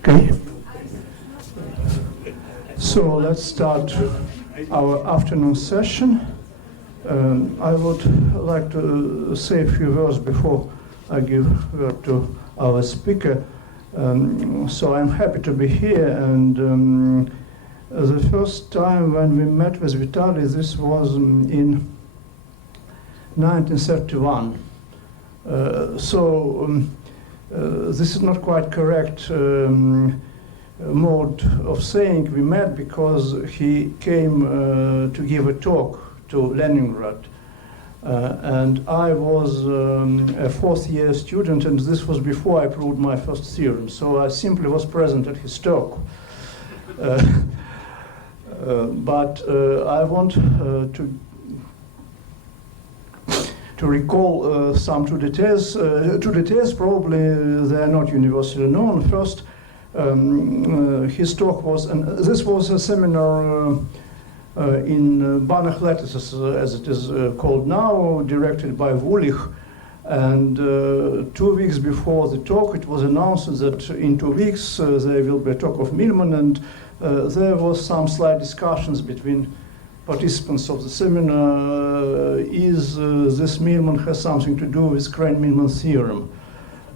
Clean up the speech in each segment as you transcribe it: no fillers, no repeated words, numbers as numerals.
Okay. So let's start our afternoon session. I would like to say a few words before I give word to our speaker. So I'm happy to be here, and the first time when we met with Vitali, this was in 1931. This is not quite correct mode of saying we met, because he came to give a talk to Leningrad. And I was a fourth-year student, and this was before I proved my first theorem. So I simply was present at his talk. But I want to recall some two details. Two details, probably they are not universally known. First, his talk was, and this was a seminar in Banach Lattices, as it is called now, directed by Wulich. And 2 weeks before the talk, it was announced that in 2 weeks there will be a talk of Milman, and there was some slight discussions between participants of the seminar. Is this Milman has something to do with Crane-Milman theorem?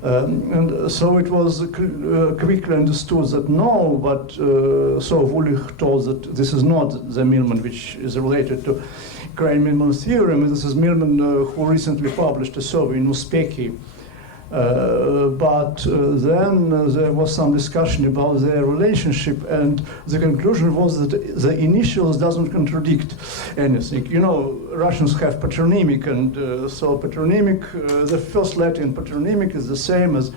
And so it was quickly understood that no, but so Wulich told that this is not the Milman which is related to Crane-Milman theorem. This is Milman who recently published a survey in Uzbeki. But then there was some discussion about their relationship, and the conclusion was that the initials doesn't contradict anything. You know, Russians have patronymic, and so patronymic, the first letter in patronymic is the same as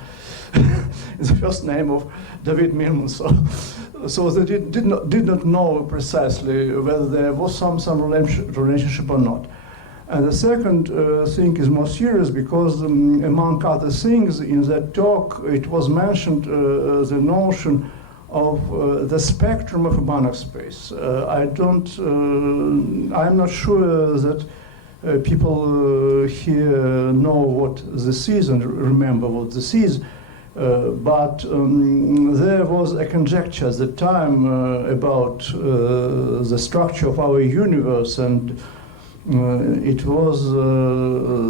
the first name of David Milman. So they did not know precisely whether there was some relationship or not. And the second thing is more serious, because among other things in that talk it was mentioned the notion of the spectrum of a Banach space. I'm not sure that people here know what this is and remember what this is, but there was a conjecture at the time about the structure of our universe, and it was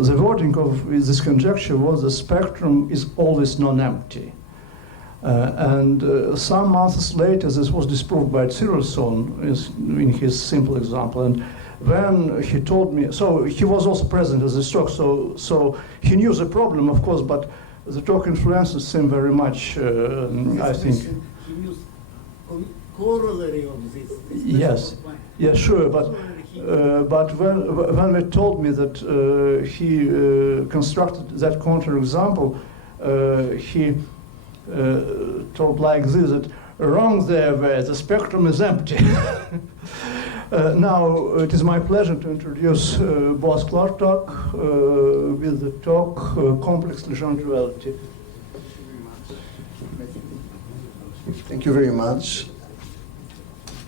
the wording of this conjecture was the spectrum is always non-empty. And some months later, this was disproved by Cyrilson in his simple example. And when he told me, so he was also present at this talk, so he knew the problem, of course, but the talk influences him very much, I think. He used corollary of this. Yes, yeah, sure, but when they told me that he constructed that counterexample, he told like this, that wrong there where the spectrum is empty. Now it is my pleasure to introduce boss Klartag with the talk Complex Legendre Duality. Thank you very much.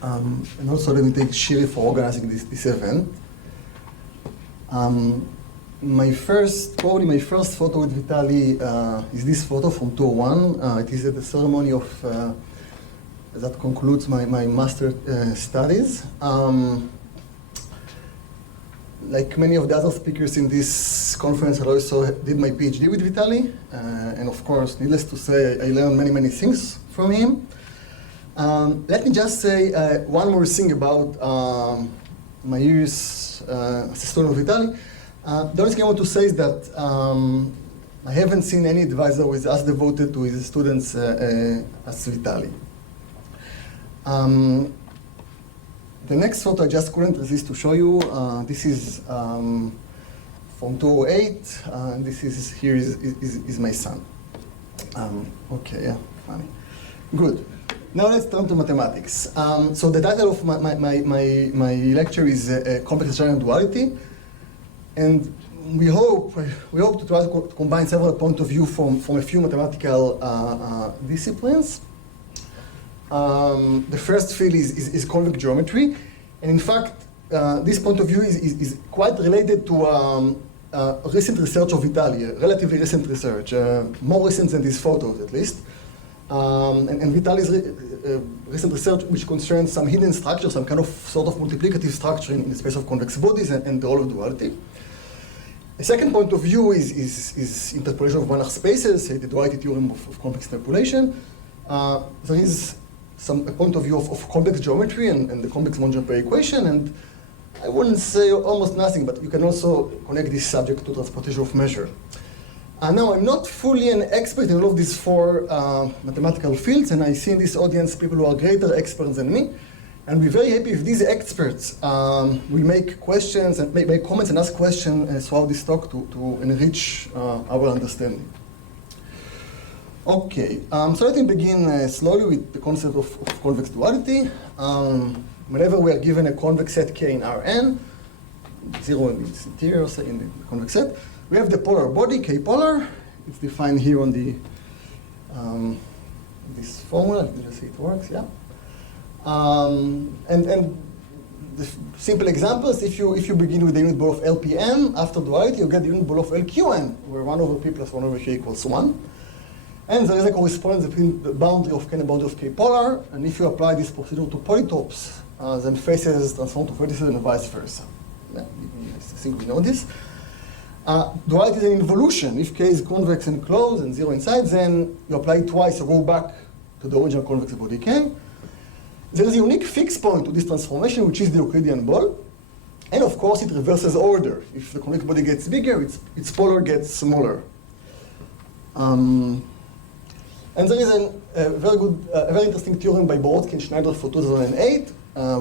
And also let me thank Shiri for organizing this event. Probably my first photo with Vitali is this photo from 2001. It is at the ceremony of that concludes my master studies. Like many of the other speakers in this conference, I also did my PhD with Vitali, and of course, needless to say, I learned many things from him. Let me just say one more thing about my years as a student of Vitali. The only thing I want to say is that I haven't seen any advisor who is as devoted to his students as Vitali. The next photo I just couldn't resist to show you. This is from 2008. This is here is my son. Okay, yeah, funny. Good. Now let's turn to mathematics. So the title of my lecture is Complex Legendre Duality, and we hope to try to combine several points of view from a few mathematical disciplines. The first field is convex geometry, and in fact, this point of view is quite related to recent research of Vitali, relatively recent research, more recent than these photos at least. And Vitali's recent research, which concerns some hidden structure, some kind of sort of multiplicative structure in the space of convex bodies and the role of duality. A second point of view is interpolation of Banach spaces, say the duality theorem of complex interpolation. There is a point of view of complex geometry and the complex Monge-Ampere equation, and I wouldn't say almost nothing, but you can also connect this subject to transportation of measure. Now, I'm not fully an expert in all of these four mathematical fields, and I see in this audience people who are greater experts than me. And we're very happy if these experts will make questions and make comments and ask questions throughout this talk to enrich our understanding. Okay, so let me begin slowly with the concept of convex duality. Whenever we are given a convex set K in Rn, 0 in its interior, say in the convex set, we have the polar body, K polar. It's defined here on the this formula. Did I see it works? Yeah. And the simple examples, if you begin with the unit ball of LPm, after duality you get the unit ball of LQm, where 1 over p plus 1 over k equals 1. And there is a correspondence between the boundary of K and the boundary of K polar, and if you apply this procedure to polytopes, then faces transform to vertices and vice versa. Yeah, I think we know this. Duality is an involution. If K is convex and closed and 0 inside, then you apply it twice, you go back to the original convex body K. There is a unique fixed point to this transformation, which is the Euclidean ball. And of course, it reverses order. If the convex body gets bigger, its polar gets smaller. And there is a very interesting theorem by Borodsky and Schneider for 2008,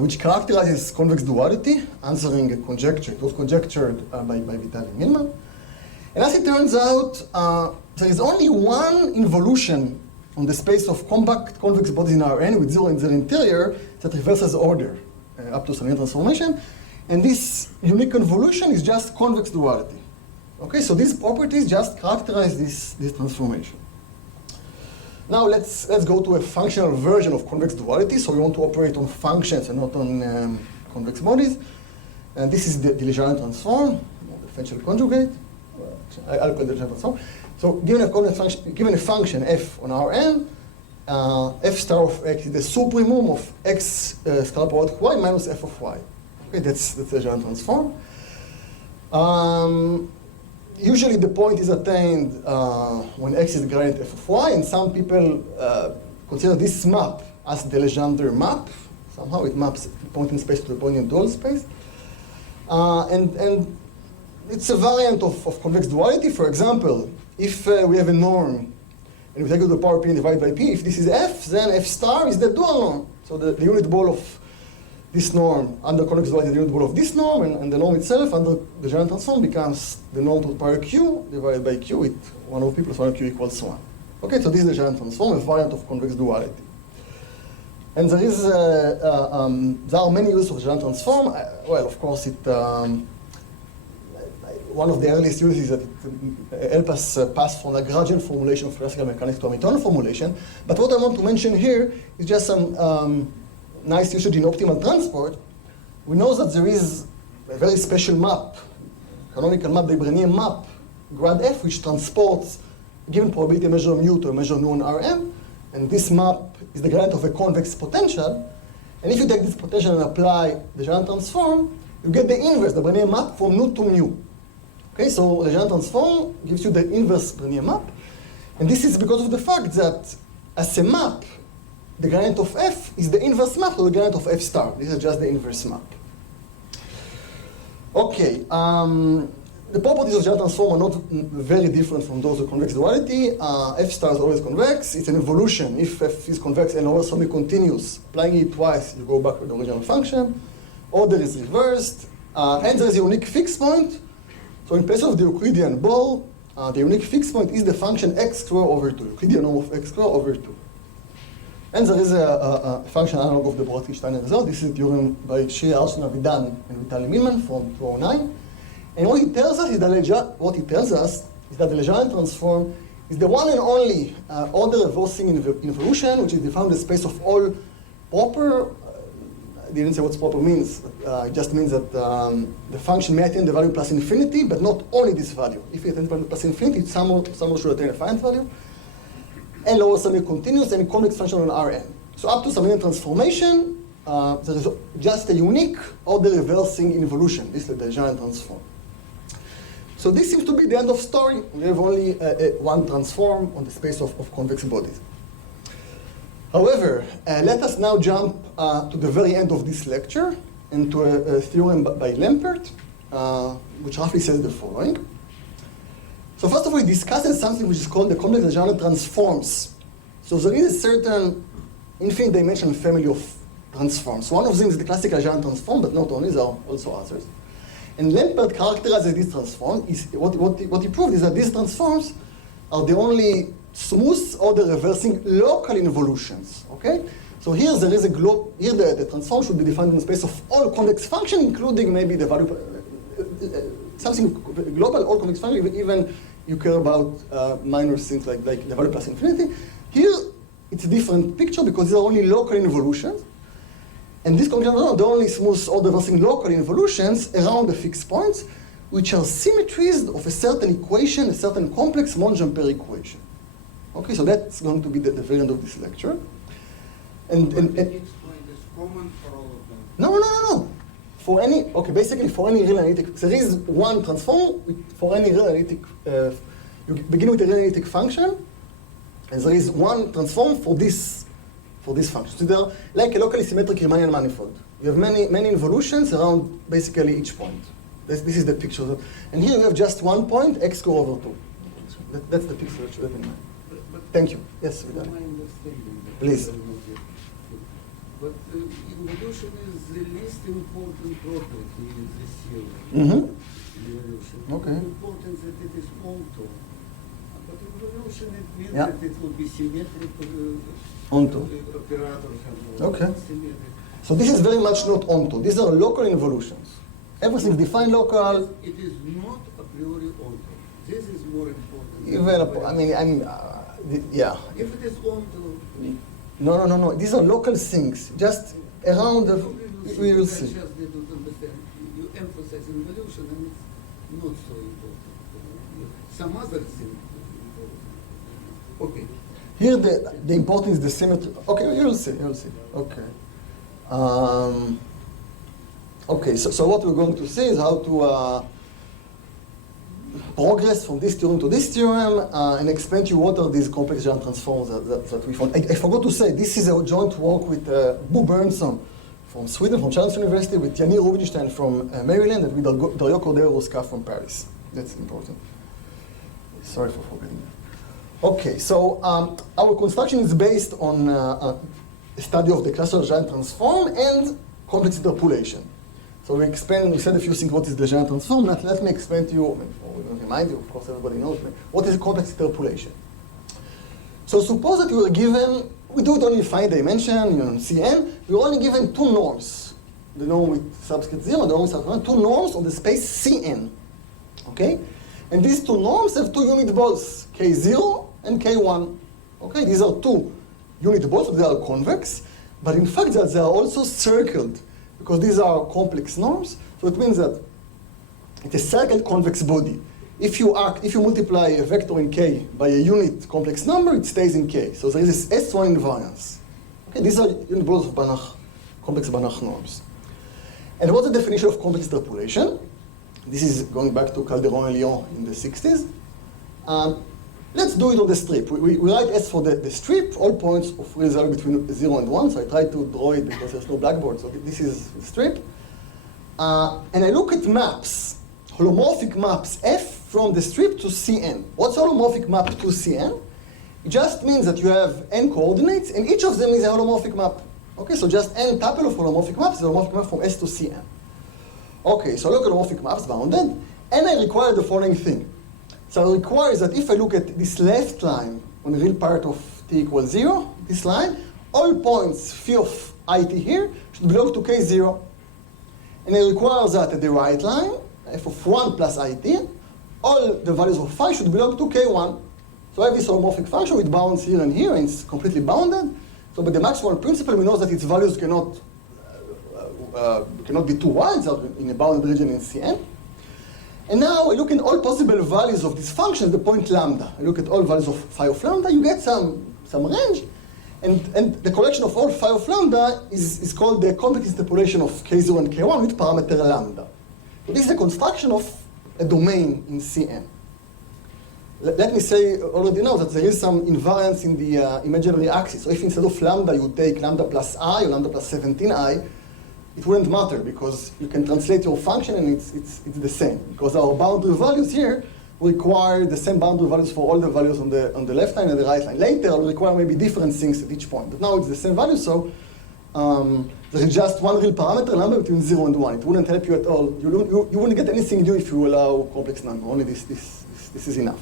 which characterizes convex duality, answering a conjecture. It was conjectured by Vitali Milman. And as it turns out, there is only one involution on the space of compact convex bodies in Rn with 0 in their interior that reverses order up to some transformation. And this unique convolution is just convex duality. Okay, so these properties just characterize this transformation. Now let's go to a functional version of convex duality. So we want to operate on functions and not on convex bodies. And this is the Legendre transform, the differential conjugate. I'll call it the Legendre transform. So given a function f on Rn, f star of x is the supremum of x scalar power y minus f of y. Okay, that's the Legendre transform. Usually the point is attained when x is the gradient f of y, and some people consider this map as the Legendre map. Somehow it maps the point in space to the point in dual space. And it's a variant of convex duality. For example, if we have a norm and we take it to the power p and divide by p, if this is f, then f star is the dual norm. So the unit ball of this norm under convex duality is the unit ball of this norm, and the norm itself under the Legendre transform becomes the norm to the power q divided by q with 1 over p plus 1 over q equals 1. Okay, so this is the Legendre transform, a variant of convex duality. And there are many uses of Legendre transform. Well, of course, one of the earliest uses is that it helps us pass from a Lagrangian formulation of classical mechanics to a Hamiltonian formulation. But what I want to mention here is just some nice usage in optimal transport. We know that there is a very special map, canonical map, the Brownian map, grad f, which transports a given probability measure mu to a measure nu on Rm. And this map is the gradient of a convex potential. And if you take this potential and apply the Legendre transform, you get the inverse, the Brownian map from nu to mu. Okay, so Legendre transform gives you the inverse Brownian map. And this is because of the fact that as a map, the gradient of f is the inverse map of the gradient of f star. This is just the inverse map. Okay, the properties of Legendre transform are not very different from those of convex duality. F star is always convex. It's an evolution. If f is convex and always semi-continuous, applying it twice, you go back to the original function. Order is reversed. And there is a unique fixed point. So in place of the Euclidean ball, the unique fixed point is the function x squared over 2, Euclidean norm of x squared over 2. And there is a function analog of the Borodsky-Steiner result. This is a theorem by Shri Arshna Vidan and Vitali Milman from 2009. And what it tells us is that the Legendre transform is the one and only order reversing involution, which is defined as the space of all proper. I didn't say what proper means. It just means that the function may attain the value plus infinity, but not only this value. If it attains value plus infinity, it somehow should attain a finite value. and lower semi-continuous and convex function on Rn. So up to some linear transformation, there is just a unique order reversing involution. This is the Legendre transform. So this seems to be the end of story. We have only one transform on the space of convex bodies. However, let us now jump to the very end of this lecture and to a theorem by Lampert, which roughly says the following. So first of all, we discussed something which is called the complex Legendre transforms. So there is a certain infinite dimensional family of transforms. One of them is the classical Legendre transform, but not only, there are also others. And Lampert characterizes this transform. What he proved is that these transforms are the only smooth order reversing local involutions. Okay? So here there is a here the transform should be defined in the space of all convex function, including maybe the value something global all convex function, even you care about minor things like the value plus infinity. Here it's a different picture because these are only local involutions. And these convex functions are the only smooth order reversing local involutions around the fixed points, which are symmetries of a certain equation, a certain complex Monge-Ampere equation. Okay, so that's going to be the very end of this lecture. And Explain this common for all of them. No. For any, okay, basically for any real analytic, there is one transform for any real analytic, you begin with a real analytic function, and there is one transform for this function. So they're like a locally symmetric Riemannian manifold. You have many involutions around basically each point. This is the picture. And here you have just one point, x squared over 2. That's the picture that you have in mind. Thank you. Yes, Vitali. My understanding. Please. But involution is the least important property in this theory. Involution. Okay. It's important that it is onto. But involution, it means Yeah. that it will be symmetric Onto. operators have Okay. symmetric. So this is very much not onto. These are local involutions. Everything is defined local. It is not a priori onto. This is more important. Yeah. If it is onto, No. These are local things. Just around the. We will see. I just didn't understand. You emphasize involution and it's not so important. Some other thing. Okay. Here the important is the symmetry. Okay, you'll see. Okay. Okay, so what we're going to see is how to progress from this theorem to this theorem and explain to you what are these complex Legendre transforms that we found. I forgot to say, this is a joint work with Bo Bernson from Sweden, from Charles University, with Yanir Rubinstein from Maryland, and with Dario Cordero-Rosca from Paris. That's important. Sorry for forgetting that. Okay, so our construction is based on a study of the classical Legendre transform and complex interpolation. So we said a few things what is the Legendre transform. Let me explain to you, we don't remind you, of course everybody knows, what is complex interpolation. So suppose that we were given, we do it only in finite dimension, Cn, we were only given two norms. The norm with subscript 0, the norm with subscript 1, two norms on the space Cn. Okay? And these two norms have two unit balls, K0 and K1. Okay, these are two unit balls, so they are convex, but in fact that they are also circled, because these are complex norms. So it means that it's a circled convex body. If you multiply a vector in K by a unit complex number, it stays in K. So there is this S1 invariance. Okay, these are unit balls of Banach, complex Banach norms. And what's the definition of complex interpolation? This is going back to Calderon and Lyon in the 60s. Let's do it on the strip. We write S for the strip, all points of real value between 0 and 1. So I try to draw it because there's no blackboard. So this is the strip. And I look at maps, holomorphic maps F from the strip to Cn. What's holomorphic map to Cn? It just means that you have n coordinates, and each of them is a holomorphic map. Okay, so just n tuple of holomorphic maps is a holomorphic map from S to Cn. Okay, so I look at holomorphic maps bounded, and I require the following thing. So it requires that if I look at this left line on the real part of t equals 0, this line, all points phi of it here should belong to K0. And it requires that at the right line, f of 1 plus it, all the values of phi should belong to K1. So I have this holomorphic function with bounds here, and it's completely bounded. So by the maximal principle, we know that its values cannot be too wide, they are in a bounded region in Cn. And now I look at all possible values of this function, the point lambda. I look at all values of phi of lambda, you get some some range. And the collection of all phi of lambda is called the complex interpolation of K0 and K1 with parameter lambda. So this is a construction of a domain in Cn. Let me say already now that there is some invariance in the imaginary axis. So if instead of lambda you take lambda plus I or lambda plus 17I, it wouldn't matter because you can translate your function and it's the same. Because our boundary values here require the same boundary values for all the values on the left line and the right line. Later I'll require maybe different things at each point. But now it's the same value, so there is just one real parameter lambda between 0 and 1. It wouldn't help you at all. You wouldn't get anything new if you allow complex number. Only this is enough.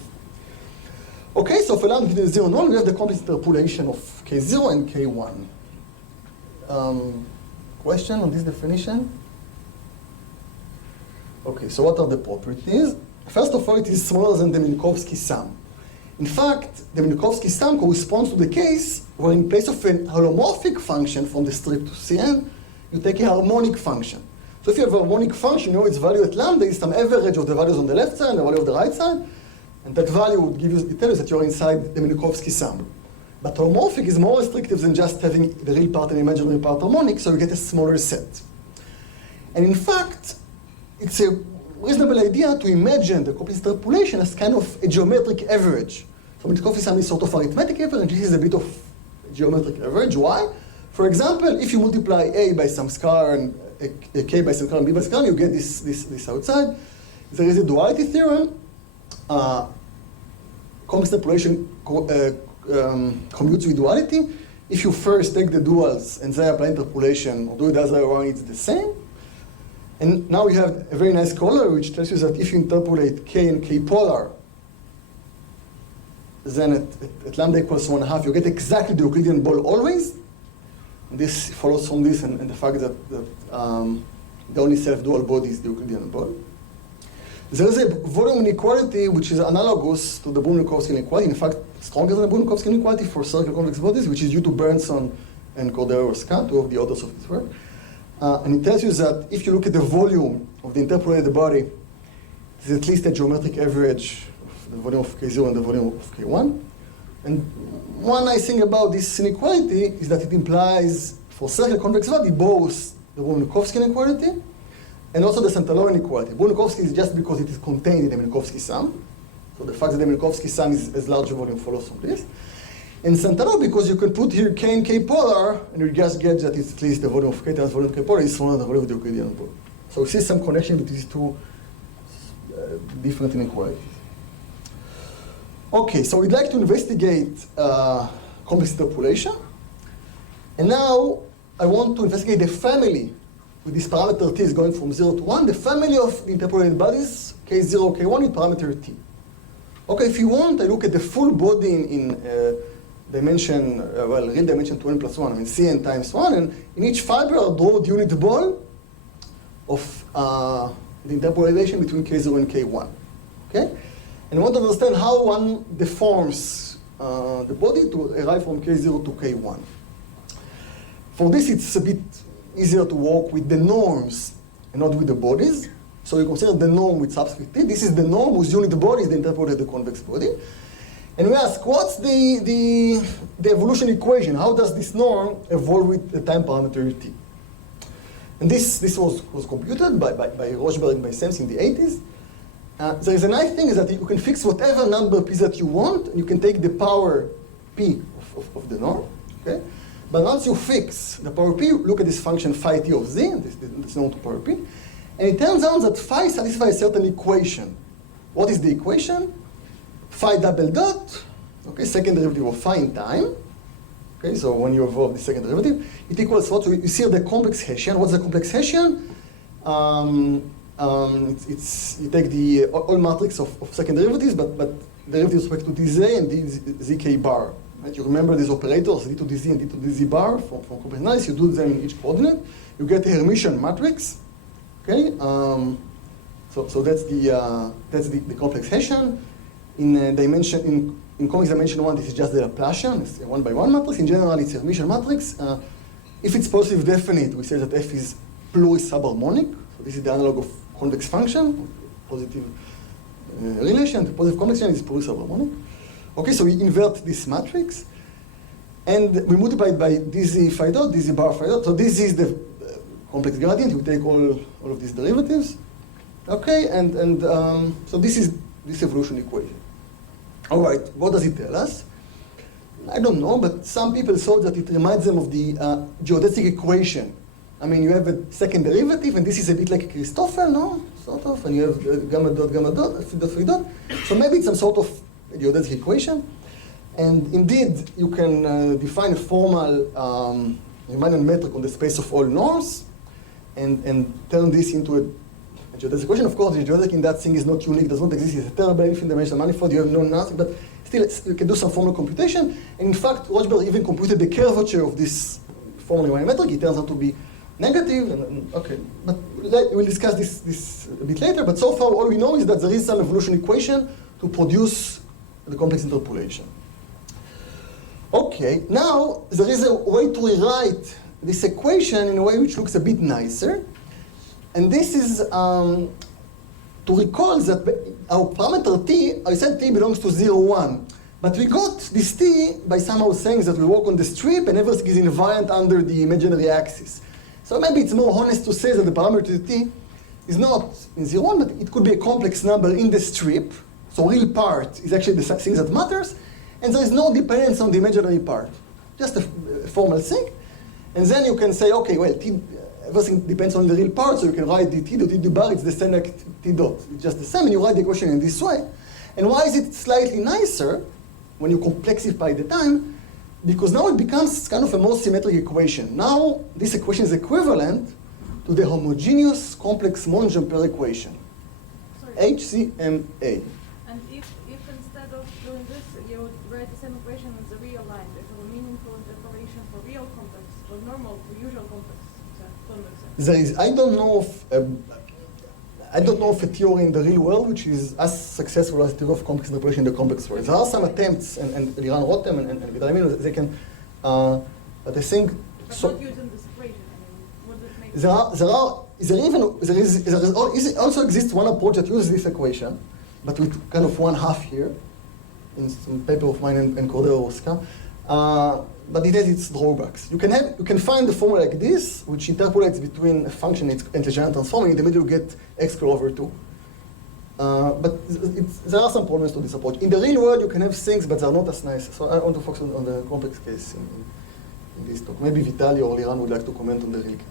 Okay, so for lambda between 0 and 1, we have the complex interpolation of K0 and K1. Question on this definition? Okay, so what are the properties? First of all, it is smaller than the Minkowski sum. In fact, the Minkowski sum corresponds to the case where in place of an holomorphic function from the strip to Cn, you take a harmonic function. So if you have a harmonic function, you know its value at lambda is some average of the values on the left side and the value of the right side, and that value would tell you that you're inside the Minkowski sum. But holomorphic is more restrictive than just having the real part and imaginary part harmonic, so you get a smaller set. And in fact, it's a reasonable idea to imagine the complex interpolation as kind of a geometric average. So Minkowski sum is sort of arithmetic average, this is a bit of geometric average. Why? For example, if you multiply A by some scalar and a K by some scalar and B by scalar, you get this outside. There is a duality theorem. Complex interpolation commutes with duality. If you first take the duals and then apply interpolation, or do it the other way, it's the same. And now we have a very nice corollary which tells you that if you interpolate K and K polar, then at lambda equals 1/2, you get exactly the Euclidean ball always. And this follows from this and the fact that the only self-dual body is the Euclidean ball. There is a volume inequality which is analogous to the Brun-Minkowski inequality, in fact, stronger than the Brun-Minkowski inequality for circular convex bodies, which is due to Bernson and Cordero-Rosca, two of the authors of this work. And it tells you that if you look at the volume of the interpolated body, there's at least a geometric average of the volume of K0 and the volume of K1. And one nice thing about this inequality is that it implies for circular convex body both the Brun-Minkowski inequality and also the Santalor inequality. Brun-Minkowski is just because it is contained in the Minkowski sum. So the fact that the Minkowski sum is as large a volume follows from this. And Santalor because you can put here K and K polar, and you just get that it's at least the volume of K times volume of K polar is smaller than the volume of the Euclidean ball. So we see some connection between these two different inequalities. Okay, so we'd like to investigate complex interpolation. And now I want to investigate the family with this parameter T is going from 0 to 1, the family of the interpolated bodies, K0, K1 with parameter T. Okay, if you want, I look at the full body in dimension, real dimension 2n plus 1, I mean Cn times 1, and in each fiber I'll draw the unit ball of the interpolation between K0 and K1. Okay? And I want to understand how one deforms the body to arrive from K0 to K1. For this, it's a bit easier to work with the norms and not with the bodies. So you consider the norm with subscript T. This is the norm whose unit body is the interpolated convex body. And we ask, what's the evolution equation? How does this norm evolve with the time parameter T? And this was computed by Rochberg and by Sams in the 80s. There is a nice thing is that you can fix whatever number p that you want, and you can take the power p of the norm. Okay? But once you fix the power p, look at this function phi t of z, and this known to power p. And it turns out that phi satisfies a certain equation. What is the equation? Phi double dot, okay, second derivative of phi in time. Okay, so when you evolve the second derivative, it equals what? So you see the complex Hessian. What's the complex Hessian? You take the all matrix of second derivatives, but derivatives with respect to dz and zk bar. Right? You remember these operators, d to dz and d to dz bar from complex analysis. You do them in each coordinate. You get a Hermitian matrix. Okay, so that's the complex Hessian. In dimension in convex dimension 1, this is just the Laplacian. It's a 1-by-1 matrix. In general, it's a Hermitian matrix. If it's positive definite, we say that f is pluri-subharmonic. So this is the analog of convex function, positive relation. The positive convex function is pluri-subharmonic. Okay, so we invert this matrix. And we multiply it by dz phi dot, dz bar phi dot. So this is the complex gradient. You take all of these derivatives. Okay, and so this is this evolution equation. All right, what does it tell us? I don't know, but some people thought that it reminds them of the geodesic equation. I mean, you have a second derivative, and this is a bit like a Christoffel, no? Sort of, and you have gamma dot, phi dot, phi dot. So maybe it's some sort of geodesic equation. And indeed, you can define a formal Riemannian metric on the space of all norms, and turn this into a geodesic equation. Of course, the geodesic in that thing is not unique, does not exist. It's a terrible infinite-dimensional manifold. You have no nothing, but still, you can do some formal computation. And in fact, Rochberg even computed the curvature of this formal Riemannian metric. It turns out to be negative. And okay, but we'll discuss this a bit later. But so far, all we know is that there is some evolution equation to produce the complex interpolation. Okay, now there is a way to rewrite this equation in a way which looks a bit nicer. And this is to recall that our parameter t, I said t belongs to 0, 1. But we got this t by somehow saying that we work on the strip and everything is invariant under the imaginary axis. So maybe it's more honest to say that the parameter t is not in 0, 1, but it could be a complex number in the strip. So real part is actually the thing that matters. And there is no dependence on the imaginary part, just a formal thing. And then you can say, okay, well, t, everything depends on the real part, so you can write the t dot, t bar, it's the same like t dot. It's just the same, and you write the equation in this way. And why is it slightly nicer when you complexify the time? Because now it becomes kind of a more symmetric equation. Now, this equation is equivalent to the homogeneous complex Monge-Ampere equation, Sorry. HCMA. And if instead of doing this, you would write the same equation in the real line, if it were meaningful interpolation for real complex, or normal for usual complex, that don't make sense. There is, I don't know of a theory in the real world which is as successful as the theory of complex interpolation in the complex world. There are some attempts, and Liran wrote them, and Vitali Milman, they can, but I think. But So, not using this equation, I mean, what does it make there also exists one approach that uses this equation, but with kind of one half here, in some paper of mine and Cordero Oscar. But it has its drawbacks. You can find the formula like this, which interpolates between a function and its Legendre transform, and in the middle you get x squared over 2. But there are some problems to this approach. In the real world, you can have things, but they're not as nice. So I want to focus on the complex case in this talk. Maybe Vitali or Liran would like to comment on the real case.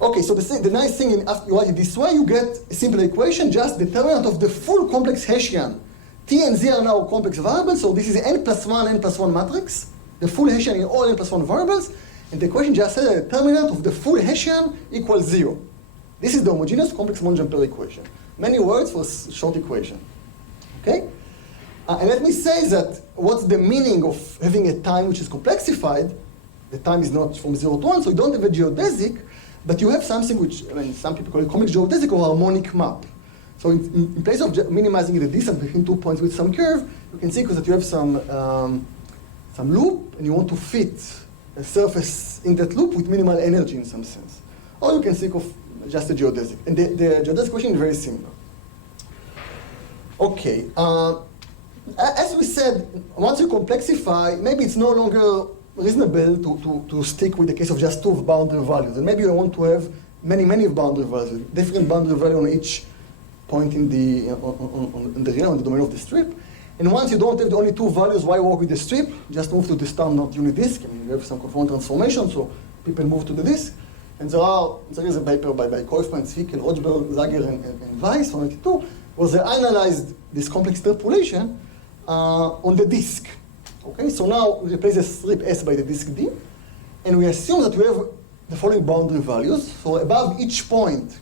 Okay, so the nice thing, after you write it this way, you get a simple equation, just determinant of the full complex Hessian. T and Z are now complex variables, so this is n plus 1 matrix, the full Hessian in all n plus 1 variables, and the equation just says that the determinant of the full Hessian equals 0. This is the homogeneous complex Monge-Ampere equation. Many words for a short equation. Okay? And let me say that what's the meaning of having a time which is complexified? The time is not from 0 to 1, so you don't have a geodesic, but you have something which, I mean, some people call it complex geodesic or harmonic map. So in place of minimizing the distance between 2 points with some curve, you can think that you have some loop, and you want to fit a surface in that loop with minimal energy in some sense. Or you can think of just a geodesic. And the geodesic equation is very similar. Okay. As we said, once you complexify, maybe it's no longer reasonable to stick with the case of just 2 boundary values. And maybe you want to have many boundary values, different boundary value on each point in the real, on the domain of the strip. And once you don't have the only 2 values, why work with the strip? Just move to the standard unit disk. I mean, you have some conformal transformation, so people move to the disk. And there is a paper by Kaufman, Zwickel, Rochberg, Zager, and Weiss from 1992, where they analyzed this complex interpolation on the disk. Okay, so now we replace the strip S by the disk D, and we assume that we have the following boundary values. So above each point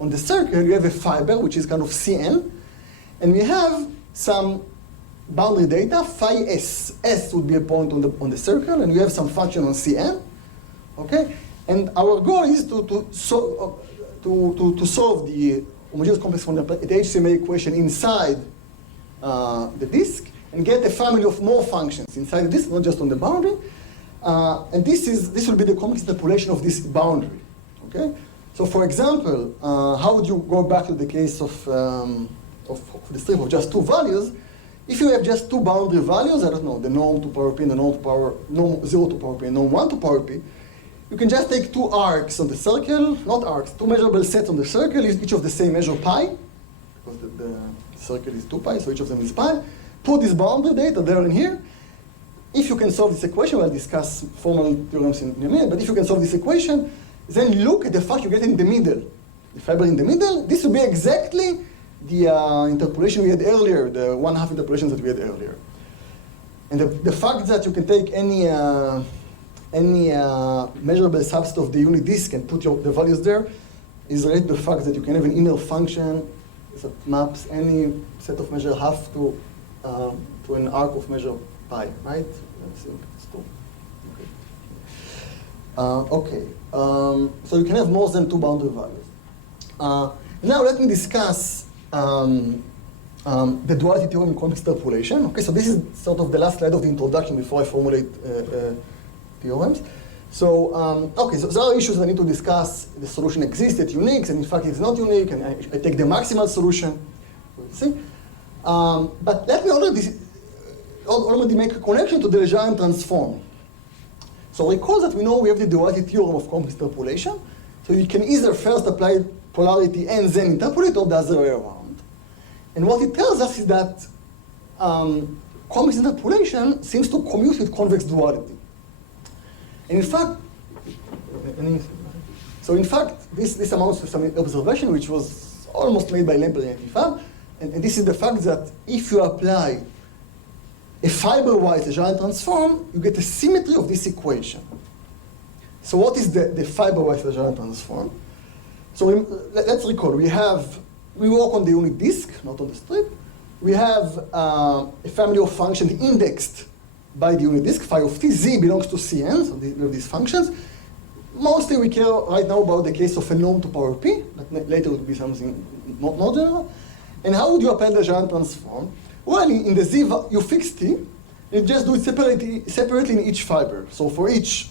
on the circle, you have a fiber, which is kind of Cn, and we have some boundary data, phi S. S would be a point on the circle, and we have some function on Cn. Okay, and our goal is to solve the homogeneous complex the HCMA equation inside the disk, and get a family of more functions inside the disk, not just on the boundary. And this will be the complex interpolation of this boundary. Okay. So, for example, how would you go back to the case of the strip of just 2 values? If you have just two boundary values, I don't know, the norm to power p and the norm to power, norm 0 to power p and norm 1 to power p, you can just take two arcs on the circle, not arcs, two measurable sets on the circle, each of the same measure pi, because the circle is 2 pi, so each of them is pi. Put this boundary data there and here. If you can solve this equation, we'll discuss formal theorems in a minute, but if you can solve this equation, then look at the fact you get in the middle. The fiber in the middle, this will be exactly the interpolation we had earlier, the 1/2 interpolations that we had earlier. And the fact that you can take any measurable subset of the unit disk and put the values there is related to the fact that you can have an inner function that maps any set of measure half to an arc of measure pi, right? Let's see, it's 2. Okay. So you can have more than two boundary values. Now let me discuss the duality theorem in complex interpolation. Okay, so this is sort of the last slide of the introduction before I formulate theorems. So, okay, so there are issues I need to discuss. The solution exists, it's unique, and in fact it's not unique, and I take the maximal solution. See? But let me already make a connection to the Legendre transform. So recall that we know we have the duality theorem of complex interpolation. So you can either first apply polarity and then interpolate, or the other way around. And what it tells us is that complex interpolation seems to commute with convex duality. And in fact, this amounts to some observation which was almost made by Lemper in 1985. And this is the fact that if you apply a fiber-wise Legendre transform, you get a symmetry of this equation. So what is the fiber-wise Legendre transform? So let's recall, we work on the unit disk, not on the strip. We have a family of functions indexed by the unit disk, phi of t. Z belongs to Cn, so we have these functions. Mostly we care right now about the case of a norm to power p, but later it will be something more general. And how would you apply the Legendre transform? Well, in the Z, you fix t, you just do it separately in each fiber. So for each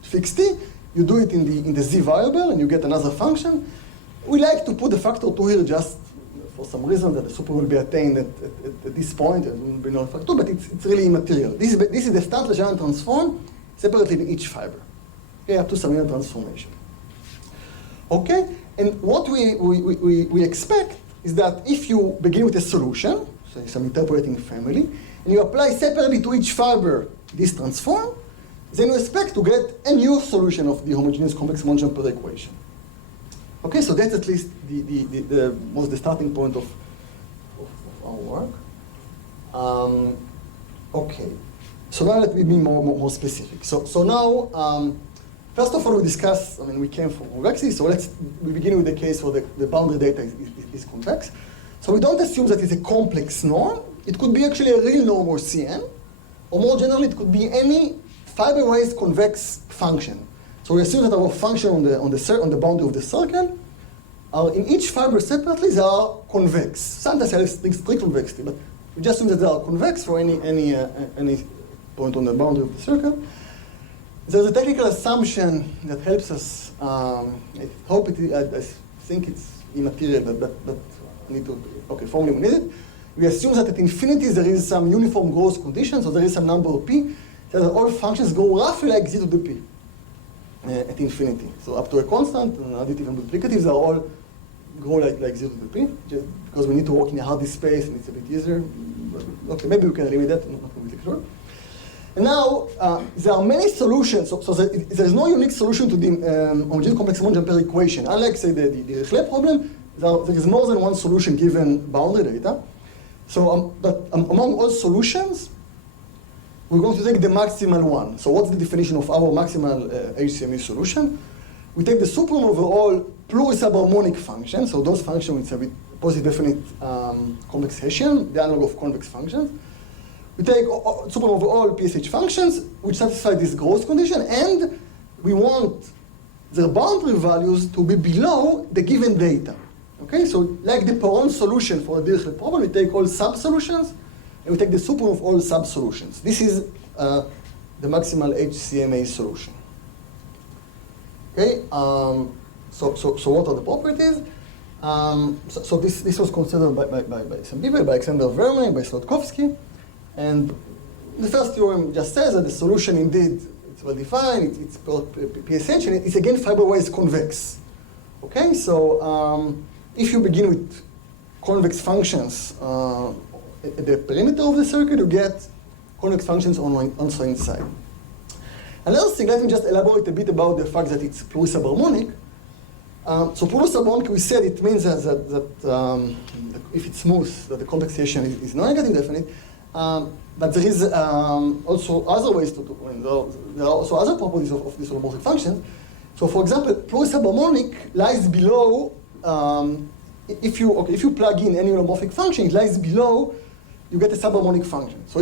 fixed t, you do it in the Z variable, and you get another function. We like to put the factor 2 here just for some reason that the super will be attained at this point, and will be no factor 2, but it's really immaterial. This is the standard Legendre transform separately in each fiber. Okay, up to some inner transformation. Okay, and what we expect is that if you begin with a solution, say some interpolating family, and you apply separately to each fiber this transform, then you expect to get a new solution of the homogeneous complex Monge-Ampere equation. Okay, so that's at least the starting point of our work. Okay, so now let me be more specific. So now, first of all, we discuss, we came from convexity, so we begin with the case where the boundary data is convex. So we don't assume that it's a complex norm. It could be actually a real norm or Cn, or more generally, it could be any fiber-wise convex function. So we assume that our function on the boundary of the circle are in each fiber separately, they are convex. Sometimes I think strict convexity, but we just assume that they are convex for any point on the boundary of the circle. There's a technical assumption that helps us. I think it's immaterial, but I need to, okay, formally we need it. We assume that at infinity there is some uniform growth condition, so there is some number of p, so that all functions go roughly like z to the p at infinity. So up to a constant, and additive and multiplicative, they all grow like z to the p, just because we need to work in a hard disk space and it's a bit easier. But, okay, maybe we can eliminate that, I'm not completely sure. And now, there are many solutions, so there is no unique solution to the homogeneous complex Monge-Ampere equation. Unlike, say, the Dirichlet problem, there is more than one solution given boundary data. So, but among all solutions, we're going to take the maximal one. So what's the definition of our maximal HCME solution? We take the supremum over all plurisubharmonic functions, so those functions which have a positive definite convex Hessian, the analog of convex functions. We take supremum over all PSH functions which satisfy this growth condition, and we want their boundary values to be below the given data. Okay, so like the Perron solution for the Dirichlet problem, we take all sub-solutions, and we take the supremum of all sub-solutions. This is the maximal HCMA solution. Okay, so what are the properties? So this was considered by some people, by Alexander Verman, by Slotkovsky. And the first theorem just says that the solution indeed, it's well defined, it's PSH, and it's again fiberwise convex. Okay, so if you begin with convex functions at the perimeter of the circuit, you get convex functions also inside. Another thing, let me just elaborate a bit about the fact that it's plurisubharmonic. So plurisubharmonic, we said it means that if it's smooth, that the compensation is non-negative definite. But there is also other ways to do. There are also other properties of this holomorphic function. So, for example, plurisubharmonic lies below. If you plug in any holomorphic function, it lies below. You get a subharmonic function. So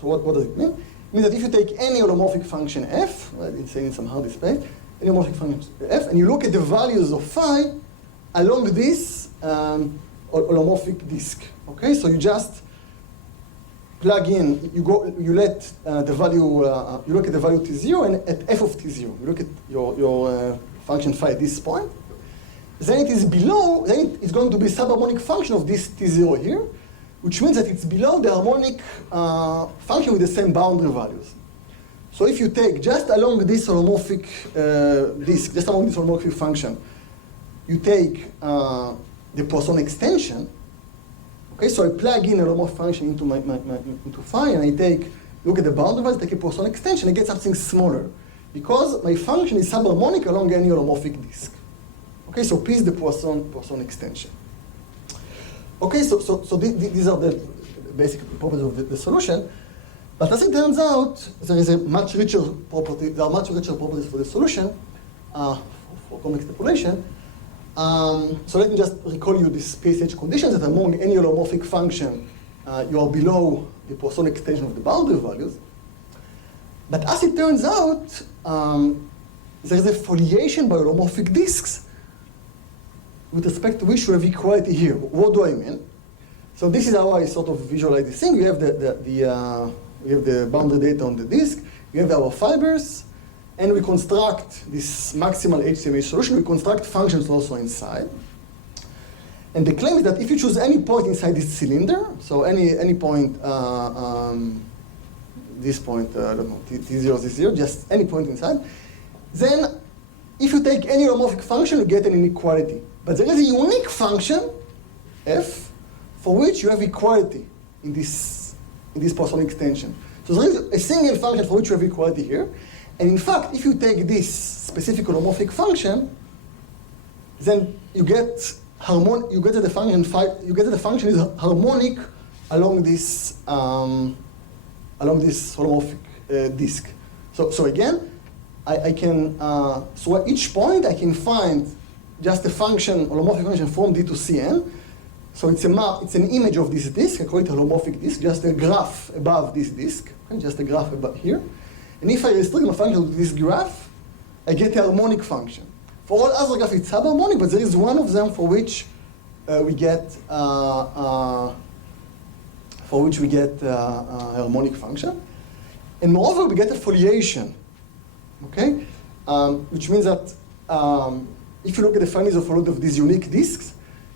what does it mean? It means that if you take any holomorphic function f, right, it's saying in some hard space, any holomorphic function f, and you look at the values of phi along this holomorphic disk. Okay, so you just plug in, you let the value, you look at the value t0 and at f of t0. You look at your function phi at this point. Then it is below, then it's going to be a subharmonic function of this t0 here, which means that it's below the harmonic function with the same boundary values. So if you take just along this holomorphic disk, just along this holomorphic function, you take the Poisson extension. Okay, so I plug in a holomorphic function into phi, and I look at the boundary values, take a Poisson extension, I get something smaller, because my function is subharmonic along any holomorphic disk. Okay, so P is the Poisson extension. Okay, so these are the basic properties of the solution. But as it turns out, there is a much richer property. There are much richer properties for the solution for convex interpolation. So let me just recall you these PSH conditions that among any holomorphic function, you are below the Poisson extension of the boundary values. But as it turns out, there is a foliation by holomorphic disks with respect to which you have equality here. What do I mean? So this is how I sort of visualize this thing. We have the boundary data on the disk. We have our fibers, and we construct this maximal HCMH solution. We construct functions also inside. And the claim is that if you choose any point inside this cylinder, so any point, this point, I don't know, T0, Z0, just any point inside, then if you take any holomorphic function, you get an inequality. But there is a unique function, f, for which you have equality in this Poisson extension. So there is a single function for which you have equality here. And in fact, if you take this specific holomorphic function, then you get that the function is harmonic along this holomorphic disk. So again, I can so at each point I can find just a function, holomorphic function from D to Cn. So it's an image of this disk. I call it a holomorphic disk, just a graph above this disk, okay? Just a graph above here. And if I restrict my function to this graph, I get a harmonic function. For all other graphs, it's subharmonic, but there is one of them for which we get a harmonic function. And moreover, we get a foliation, okay? Which means that if you look at the families of a lot of these unique disks,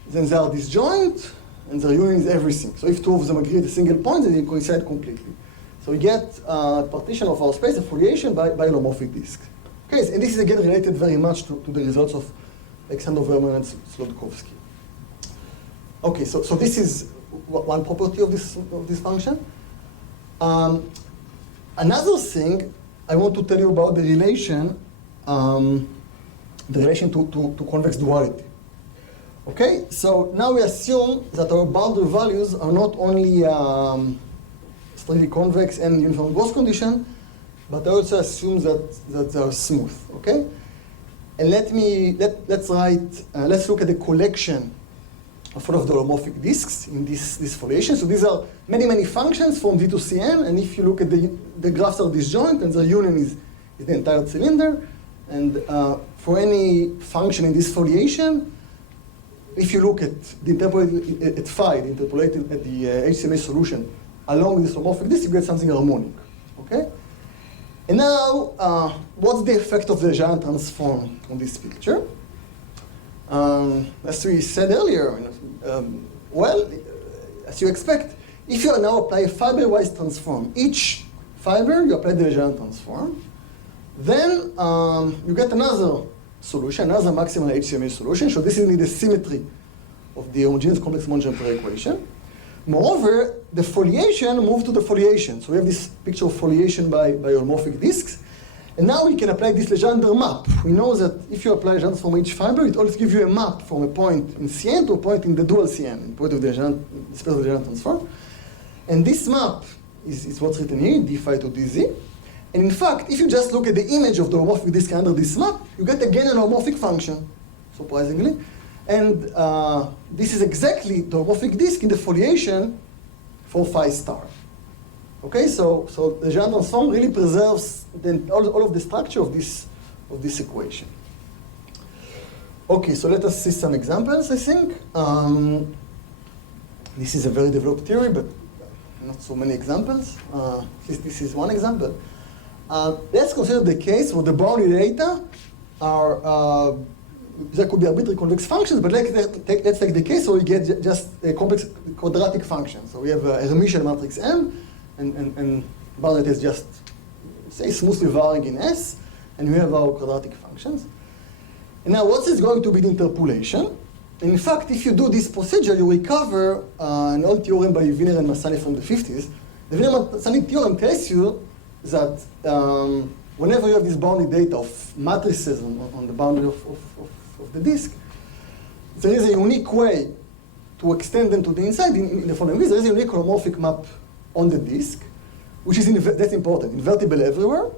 then they are disjoint, and their union is everything. So if two of them agree at a single point, then they coincide completely. So we get partition of our space, a foliation by holomorphic disks. Okay, and this is again related very much to the results of Alexander Verman and Slotkovsky. Okay, so this is one property of this function. Another thing I want to tell you about the relation to convex duality. Okay, so now we assume that our boundary values are not only strictly convex and uniform Gauss condition, but I also assume that they are smooth. Okay, and let's look at the collection of all of the holomorphic disks in this foliation. So these are many functions from D to Cn, and if you look at the graphs are disjoint, and the union is the entire cylinder. And for any function in this foliation, if you look at at phi, the interpolated at the HCMH solution along this holomorphic disk, you get something harmonic. Okay. And now, what's the effect of the Legendre transform on this picture? as we said earlier, well, as you expect, if you now apply a fiber-wise transform, each fiber you apply the Legendre transform, then you get another solution, another maximal HCMH solution. So this is the symmetry of the homogeneous complex Monge-Ampere equation. Moreover, the foliation moved to the foliation. So we have this picture of foliation by holomorphic disks. And now we can apply this Legendre map. We know that if you apply Legendre from each fiber, it always gives you a map from a point in Cn to a point in the dual Cn, in point of the space of the Legendre transform. And this map is what's written here, d phi to dz. And in fact, if you just look at the image of the holomorphic disk under this map, you get again an holomorphic function, surprisingly. And this is exactly the holomorphic disk in the foliation for phi star. Okay, so the Legendre transform really preserves all of the structure of this equation. Okay, so let us see some examples, I think. This is a very developed theory, but not so many examples. This is one example. Let's consider the case where the boundary data are, there could be arbitrary convex functions, but let's take the case where we get just a complex quadratic function. So we have a Hermitian matrix M, and boundary data is just, say, smoothly varying in S, and we have our quadratic functions. And now what is going to be the interpolation? In fact, if you do this procedure, you recover an old theorem by Wiener and Massani from the 50s. The Wiener-Massani theorem tells you that whenever you have this boundary data of matrices on the boundary of the disk, there is a unique way to extend them to the inside in the following way. There is a unique holomorphic map on the disk, which is, that's important, invertible everywhere.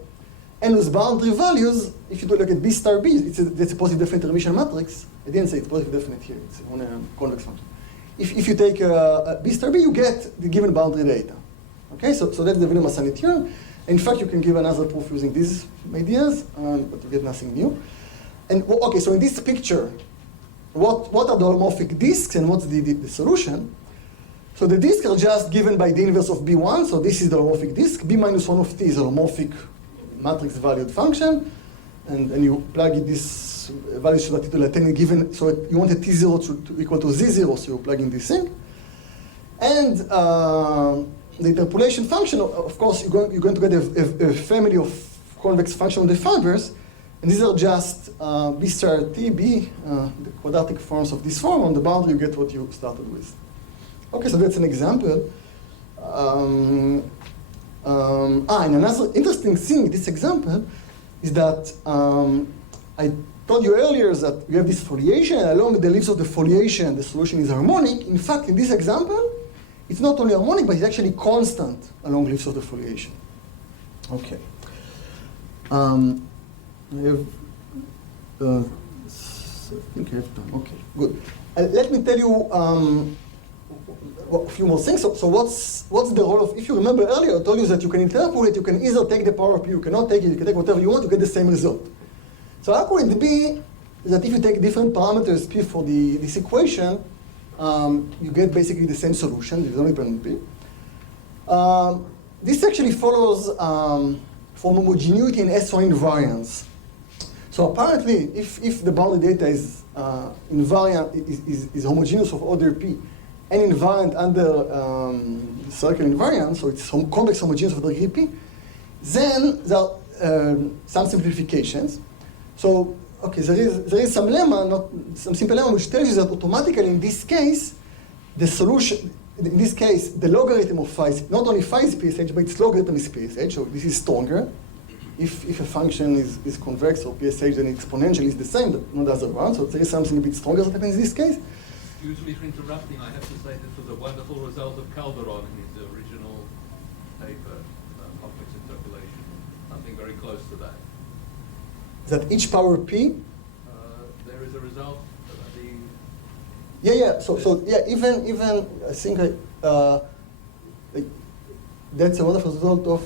And with boundary values, if you do look at B star B, that's a positive definite Hermitian matrix. I didn't say it's positive definite here, it's on a convex function. If you take a B star B, you get the given boundary data. Okay, so that's the Wiener-Massani theorem. In fact, you can give another proof using these ideas, but you get nothing new. And okay, so in this picture, what are the holomorphic disks and what's the solution? So the disks are just given by the inverse of B1, so this is the holomorphic disk. B minus 1 of t is a holomorphic matrix valued function, and you plug in this value so that it will attain a given, so you want a t0 to equal to z0, so you plug in this thing. And the interpolation function, of course, you're going to get a family of convex functions on the fibers, and these are just B star t, b, the quadratic forms of this form. On the boundary, you get what you started with. Okay, so that's an example. And another interesting thing in this example is that I told you earlier that we have this foliation, and along the leaves of the foliation, the solution is harmonic. In fact, in this example, it's not only harmonic, but it's actually constant along leaves of the foliation. Okay. I have, I think I have done. Okay, good. Let me tell you a few more things. So what's the role of, if you remember earlier, I told you that you can interpolate, you can either take the power P, you cannot take it, you can take whatever you want, you get the same result. So how could it be that if you take different parameters P for this equation, you get basically the same solution, there's only dependent P. This actually follows from homogeneity and S1 invariance. So apparently, if the boundary data is invariant, is homogeneous of order P, and invariant under circular invariance, so it's convex homogeneous of the degree P, then there are some simplifications. So, okay, there is some lemma, some simple lemma which tells you that automatically in this case, the solution, in this case, the logarithm of phi, not only phi is PSH, but its logarithm is PSH, so this is stronger. If a function is convex or PSH, then exponential is the same, but not the other one, so there is something a bit stronger that happens in this case. Excuse me for interrupting. I have to say this was a wonderful result of Calderon in his original paper, complex interpolation. Something very close to that. That each power P? There is a result of the... Yeah. So even I think that's a wonderful result of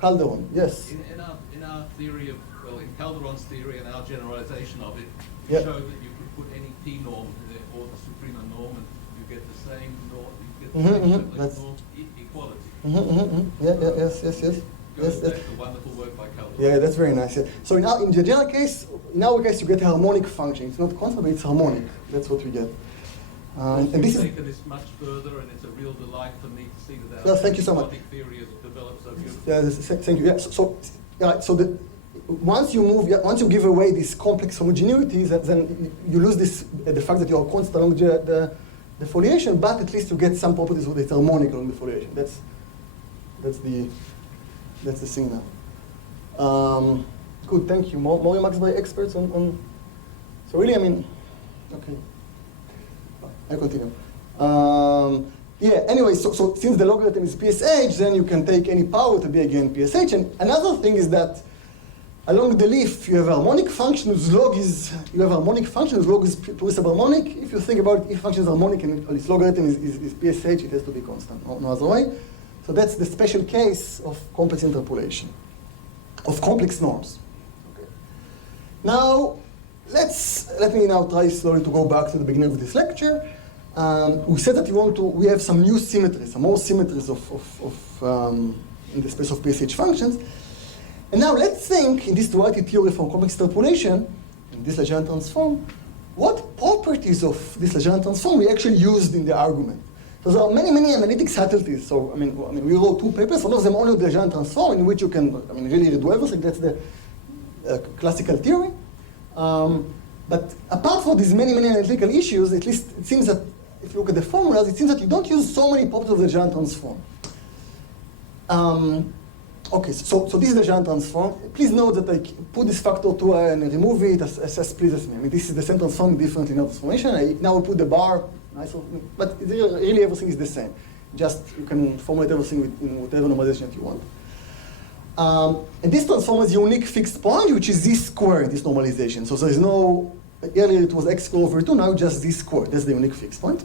Calderon. Yes. In our theory of, well, in Calderon's theory and our generalization of it, Yeah. showed that you could put any P norm or the suprema norm, and you get the same norm, you get the same That's norm equality. Yeah. Yes. Yes, back to wonderful work by Calderon. Yeah, that's very nice. Yeah. So in the general case, in our case, you get a harmonic function. It's not constant, but it's harmonic. That's what we get. And this You've is. taken this much further, and it's a real delight for me to see that Well, thank you so much. asymptotic theory has developed so beautifully. Yeah, thank you. Yeah, once you give away this complex homogeneity, then you lose this the fact that you are constant along the foliation, but at least you get some properties with it's harmonic along the foliation. That's the thing now. Good, thank you. More remarks by experts on. So really, I mean, okay. I continue. Yeah, anyway, so since the logarithm is PSH, then you can take any power to be again PSH. And another thing is that along the leaf, you have a harmonic function whose log is, pure subharmonic. If you think about it, if function is harmonic and its logarithm is PSH, it has to be constant, no other way. So that's the special case of complex interpolation, of complex norms. Okay. Now, let me now try slowly to go back to the beginning of this lecture. We said that we have some new symmetries, some more symmetries in the space of PSH functions. And now let's think in this duality theory for complex interpolation, in this Legendre transform, what properties of this Legendre transform we actually used in the argument. So there are many analytic subtleties. So I mean, we wrote 2 papers, one of them only the Legendre transform, in which you can really redo everything. That's the classical theory. But apart from these many analytical issues, at least it seems that if you look at the formulas, it seems that you don't use so many properties of the Legendre transform. Okay, so this is the Legendre transform. Please note that I put this factor 2 and remove it as pleases me. I mean, this is the same transform different in our transformation. Now we put the bar, but really everything is the same. Just you can formulate everything in whatever normalization that you want. And this transform has a unique fixed point, which is z squared, this normalization. So there is no, earlier it was x squared over 2, now just z squared. That's the unique fixed point.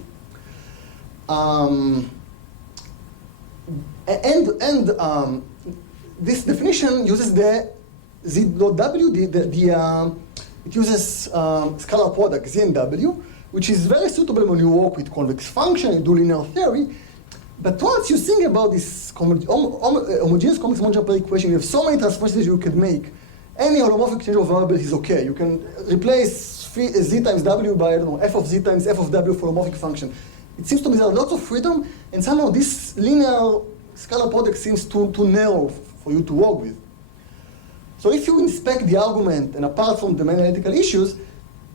This definition uses the z dot w, it uses scalar product z and w, which is very suitable when you work with convex function and do linear theory. But once you think about this homogeneous complex modular equation, you have so many transformations you can make. Any holomorphic change of variables is okay. You can replace z times w by, I don't know, f of z times f of w for holomorphic function. It seems to me there are lots of freedom, and somehow this linear scalar product seems too narrow for you to work with. So if you inspect the argument, and apart from the main analytical issues,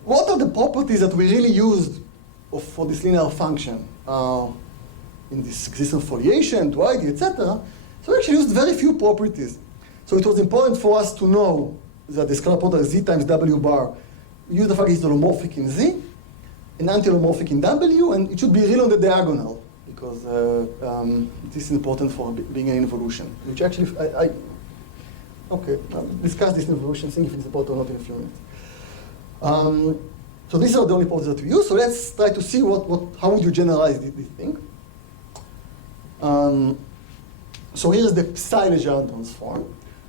what are the properties that we really used for this linear function in this existence foliation, duality, etc.? So we actually used very few properties. So it was important for us to know that the scalar product z times w bar, we use the fact it's holomorphic in z, and anti-holomorphic in w, and it should be real on the diagonal, because this is important for being an involution, which actually, okay, I'll discuss this involution thing if it's important or not in a few minutes. So these are the only properties that we use. So let's try to see how would you generalize this thing. So here's the psi Legendre transform.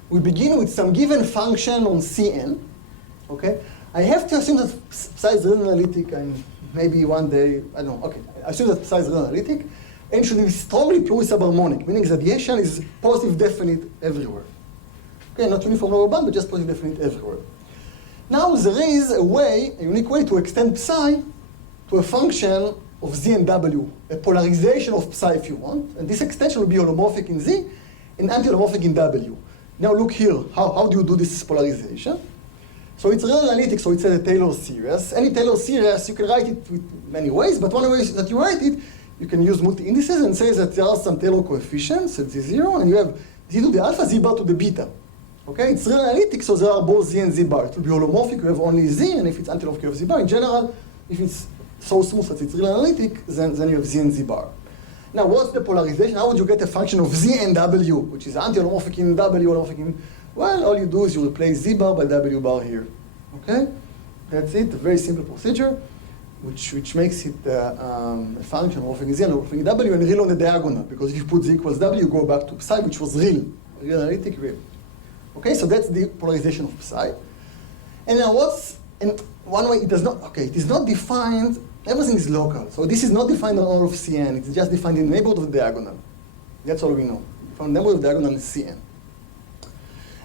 We begin with some given function on Cn, okay? I have to assume that psi is real analytic, and maybe one day, I don't know, okay. I assume that psi is real analytic, and should be strongly pure subharmonic, meaning that the Hessian is positive definite everywhere. Okay, not uniform lower bound, but just positive definite everywhere. Now there is a unique way to extend psi to a function of z and w, a polarization of psi if you want, and this extension will be holomorphic in z and anti-holomorphic in w. Now look here, how do you do this polarization? So it's real analytic, so it's a Taylor series. Any Taylor series, you can write it with many ways, but one way that you write it, you can use multi-indices and say that there are some Taylor coefficients at z0, and you have z to the alpha, z bar to the beta. Okay, it's real analytic, so there are both z and z bar. It will be holomorphic, you have only z, and if it's anti-holomorphic, you have z bar. In general, if it's so smooth that it's real analytic, then you have z and z bar. Now, what's the polarization? How would you get a function of z and w, which is anti-holomorphic in w, holomorphic in... Well, all you do is you replace z bar by w bar here. Okay? That's it, a very simple procedure, which makes it a function of z and holomorphic in w and real on the diagonal, because if you put z equals w, you go back to psi, which was real analytic, real. Okay, so that's the polarization of psi. And now one way it does not, okay, it is not defined, everything is local. So this is not defined on all of Cn, it's just defined in the neighborhood of the diagonal. That's all we know. From the neighborhood of the diagonal is Cn.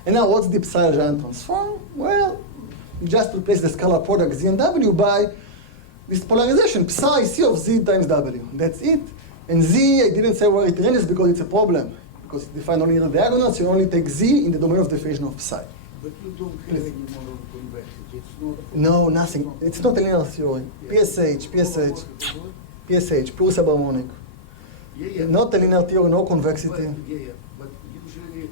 And now what's the psi Legendre transform? Well, you just replace the scalar product z and w by this polarization, psi c of z times w. That's it. And z, I didn't say where it ranges because it's a problem. Because it's defined only in the diagonals, you only take z in the domain of definition of psi. But you don't have any more convexity. It's not. No, nothing. It's not a linear theory. PSH, pure subharmonic. Yeah. Not a linear theory, no convexity. But usually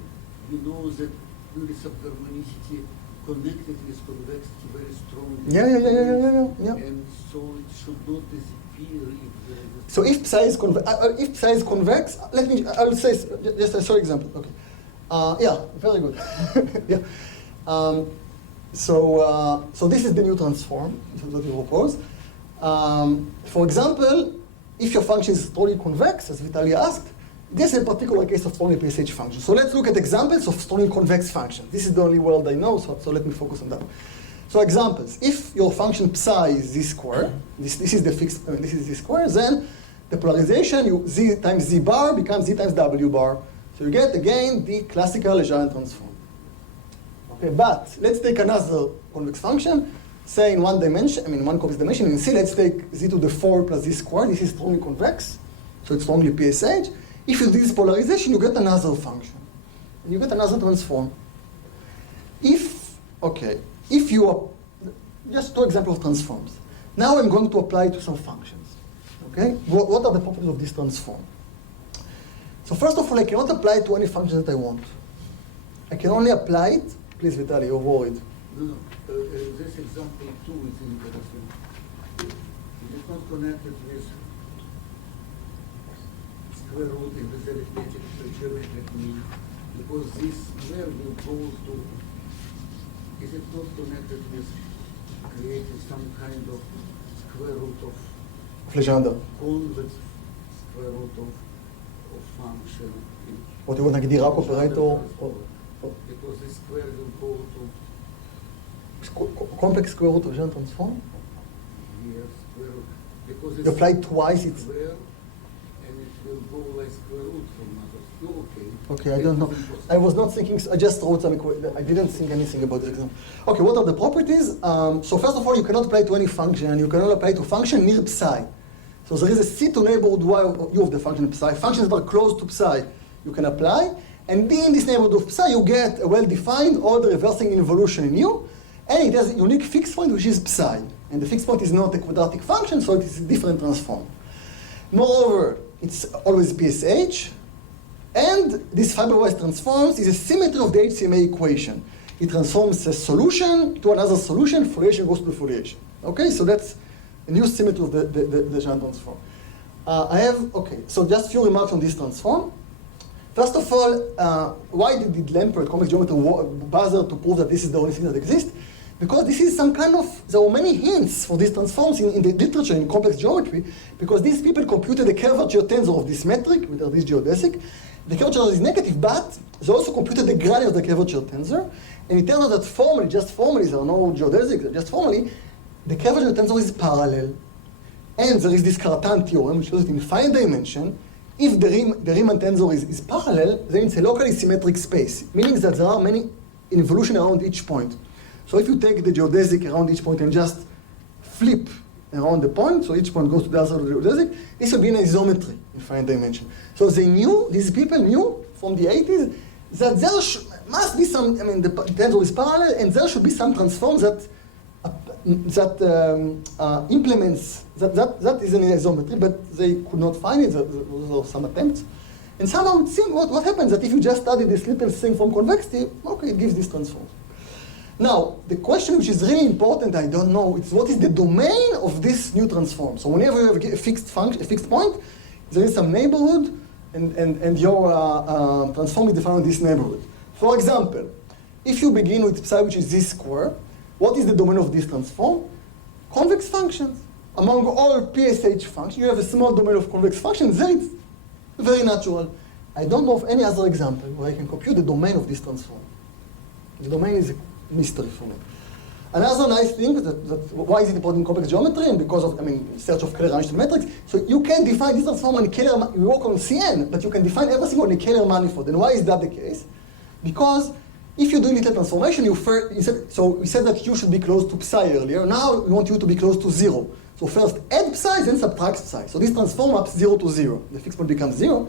you know that pure subharmonicity connected with convexity very strongly. Yeah. And so it should not disappear if there is. So if psi is convex, I will say just a short example. Okay. Yeah, very good. Yeah. So this is the new transform. This is what we propose. For example, if your function is strongly convex, as Vitali asked, this is a particular case of strongly PSH function. So let's look at examples of strongly convex functions. This is the only world I know, so let me focus on that. So examples: if your function psi is z square, this is the fixed, this is z square, then the polarization z times z bar becomes z times w bar. So you get again the classical Legendre transform. Okay, but let's take another convex function, say in one dimension, one convex dimension. In C, let's take z to the 4 plus z squared. This is strongly convex, so it's strongly PSH. If you do this polarization, you get another function, and you get another transform. If you are, just two examples of transforms. Now I'm going to apply it to some functions. Okay, what are the properties of this transform? So first of all, I cannot apply it to any function that I want. I can only apply it. Please, Vitali, you're worried. No. This example 2 is interesting. It is not connected with square root in the arithmetic geometric mean, because this square will go to. Is it not connected with creating some kind of square root of Legendre. convex square root of function? או תראו נגדיר רק אופרטור. Because the square will go to complex square root of Legendre transform? here, square root. Because You apply it twice, it's... square, and it will go like square root from others. No, okay. Okay, I don't know. I was not thinking, I just wrote some equation. I didn't think anything about this example. Okay, what are the properties? So first of all, you cannot apply to any function. You cannot apply to function near psi. So there is a C to neighborhood y of u of the function psi. Functions that are close to psi, you can apply. And in this neighborhood of psi, you get a well-defined order reversing involution in u. And it has a unique fixed point, which is psi. And the fixed point is not a quadratic function, so it is a different transform. Moreover, it's always PSH. And this fiberwise transforms is a symmetry of the HCMA equation. It transforms a solution to another solution, foliation goes to foliation. Okay, so that's a new symmetry of the Legendre transform. So just a few remarks on this transform. First of all, why did Lamper at complex geometry bother to prove that this is the only thing that exists? Because this is some kind of, there were many hints for these transforms in the literature in complex geometry, because these people computed the curvature tensor of this metric, with this geodesic. The curvature is negative, but they also computed the gradient of the curvature tensor. And it turns out that formally, just formally, there are no geodesics, just formally, the curvature tensor is parallel. And there is this Klartag theorem, which shows it in finite dimension. If the Riemann tensor is parallel, then it's a locally symmetric space, meaning that there are many involution around each point. So if you take the geodesic around each point and just flip around the point, so each point goes to the other side of the geodesic, this will be an isometry in finite dimension. So they knew, these people knew from the 80s, that there must be some, the tensor is parallel, and there should be some transform that implements, that is an isometry, but they could not find it. There were some attempts. And somehow it seemed, what happens that if you just study this little thing from convexity, okay, it gives this transform. Now, the question which is really important, I don't know, is what is the domain of this new transform? So whenever you have a fixed function, a fixed point, there is some neighborhood, and your transform is defined in this neighborhood. For example, if you begin with psi, which is z square, what is the domain of this transform? Convex functions. Among all PSH functions, you have a small domain of convex functions. There it's very natural. I don't know of any other example where I can compute the domain of this transform. The domain is a mystery for me. Another nice thing, why is it important in complex geometry? And because of, search of Keller-Einstein metrics. So you can define this transform on a Keller, you work on CN, but you can define everything on a Keller manifold. And why is that the case? Because if you do little transformation, so we said that u should be close to psi earlier. Now we want u to be close to 0. So first add psi, then subtract psi. So this transform maps 0 to 0. The fixed point becomes 0.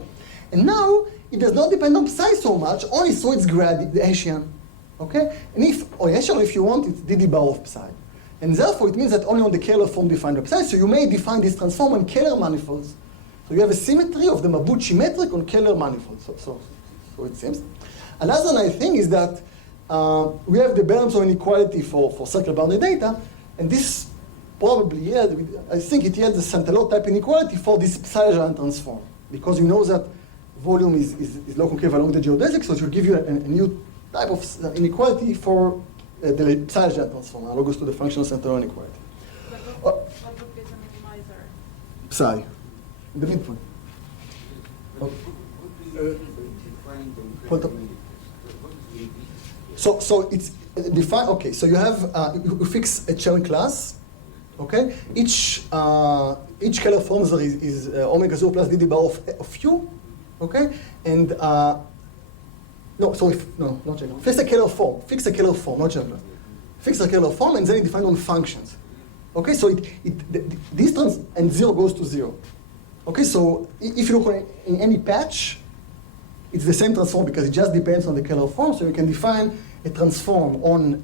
And now it does not depend on psi so much, only so its grad, the Hessian. Okay? And if you want, it's dd bar of psi. And therefore it means that only on the Kähler form define the psi. So you may define this transform on Kähler manifolds. So you have a symmetry of the Mabuchi metric on Kähler manifolds. So it seems. Another nice thing is that we have the Bernsson inequality for circle boundary data, and this probably, I think it yields a Santalot type inequality for this psi-Legendre transform, because you know that volume is log concave along the geodesic, so it will give you a new type of inequality for the psi-Legendre transform, analogous to the functional Santalot inequality. But what would be the minimizer? Psi, the midpoint. So it's defined. Okay, so you have you fix a Chern class. Okay, each Kähler form is omega 0 plus dd bar of u. Okay, and not Chern. Fix a Kähler form. Fix a Kähler form, not Chern class. Fix a Kähler form, and then it defined on functions. Okay, so this trans and 0 goes to 0. Okay, so if you look in any patch, it's the same transform because it just depends on the Kähler form. So you can define a transform on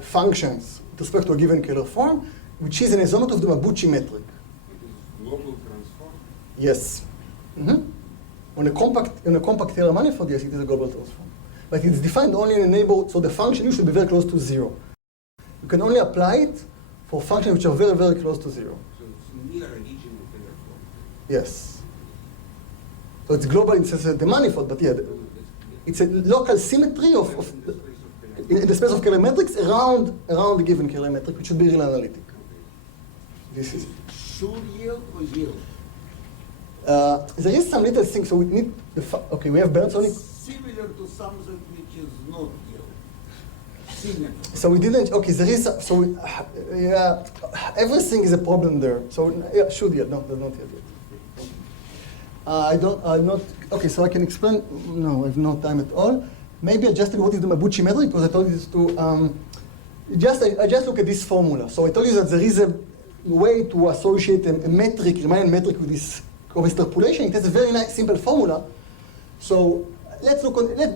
functions with respect to a given Kähler form, which is an isomet of the Mabuchi metric. It is global transform? Yes. On a compact Kähler manifold, yes, it is a global transform. But it's defined only in a neighborhood, so the function u should be very close to 0. You can only apply it for functions which are very, very close to 0. So it's near a region of Kähler form? Yes. So it's global in the manifold, but yeah, it's a local symmetry in the space of Kähler metrics around the given Kähler metric, which should be real analytic. This is Should yield or yield? There is some little thing, so we need okay, we have Bernsson. Similar to something which is not yield. Similar. So we didn't, okay, there is, yeah, everything is a problem there. So, yeah, should yield, no, does not yield yet. I'm not, okay, so I can explain, no, I have no time at all. Maybe I just tell you what is the Mabuchi metric, because I told you this to, I just look at this formula. So I told you that there is a way to associate a metric, Riemannian metric with this interpolation. It has a very nice, simple formula. So let's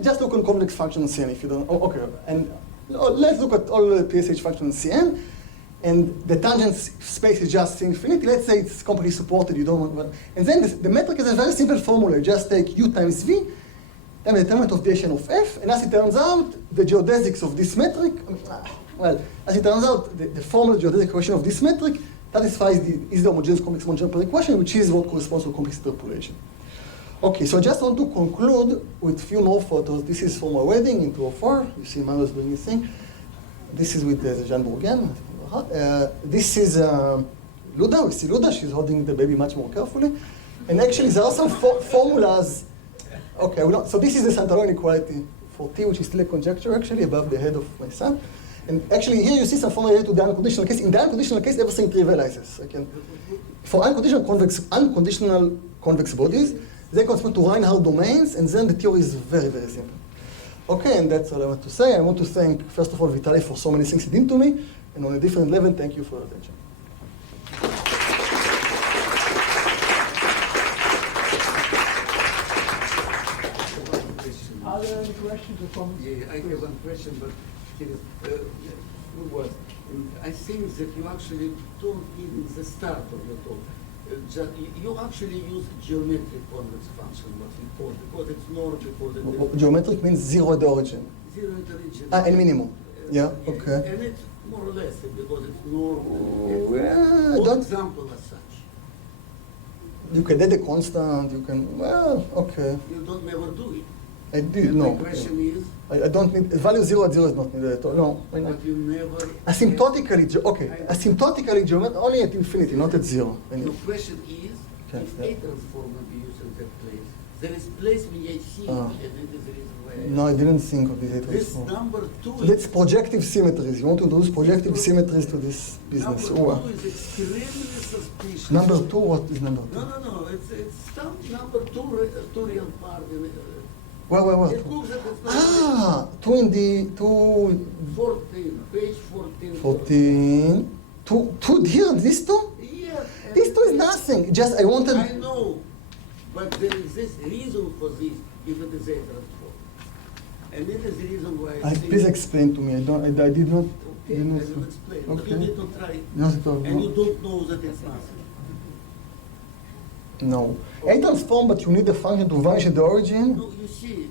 just look on complex functions in CN if you don't, okay. And let's look at all the PSH functions in CN. And the tangent space is just infinity. Let's say it's completely supported, you don't want, and then the metric is a very simple formula. You just take u times v, times the determinant of the Hessian of f, and as it turns out, the geodesics of this metric, well, as it turns out, the formal geodesic equation of this metric satisfies is the homogeneous complex Monge-Ampere equation, which is what corresponds to complex interpolation. Okay, so I just want to conclude with a few more photos. This is for my wedding in 2004. You see Manuel's doing his thing. This is with Jean Bourgain. This is Luda. We see Luda. She's holding the baby much more carefully. And actually, there are some formulas. Okay, so this is the Santalot inequality for T, which is still a conjecture, actually, above the head of my son. And actually, here you see some formula related to the unconditional case. In the unconditional case, everything trivializes. For unconditional convex bodies, they correspond to Reinhardt domains, and then the theory is very, very simple. Okay, and that's all I want to say. I want to thank, first of all, Vitali for so many things he did to me. And on a different level, thank you for your attention. Are there any questions or comments? Yeah, I have one question, but it is two words. I think that you actually told in the start of your talk, you actually use geometric convex function, what we call, because it's norm before the Geometric means zero at the origin. Zero at the origin. And minimum. Yeah, okay. And it's more or less because it's norm. Don't example as such. You can add a constant, you can, well, okay. You don't never do it. I do, no. My question is, I don't need, value 0 at 0 is not needed at all, no. but you never... Asymptotically, okay, asymptotically geometry only at infinity, not at 0. The question is, Okay, if yeah. a transform will be used in that place, there is place where I see, and it is the reason why... No, I didn't think of this. This number 2 So that's projective symmetries. You want to introduce projective symmetries to this business. Number 2 is extremely suspicious. Number 2, what is number 2? No, it's number 2 real part. Where? It looks at it's not Ah, two in the two 14, page 14. 14. Two here. These two. Yes. and These two is nothing. Just I wanted. I know, but there exists reason for this if it is a transform. And it is the reason why I say. Please explain to me. I did not. Okay, did I not will explain. But you Okay. need to try. Not at all. And you don't know that it's nothing. No. A transform, but you need the function to vanish at the origin. No, you see.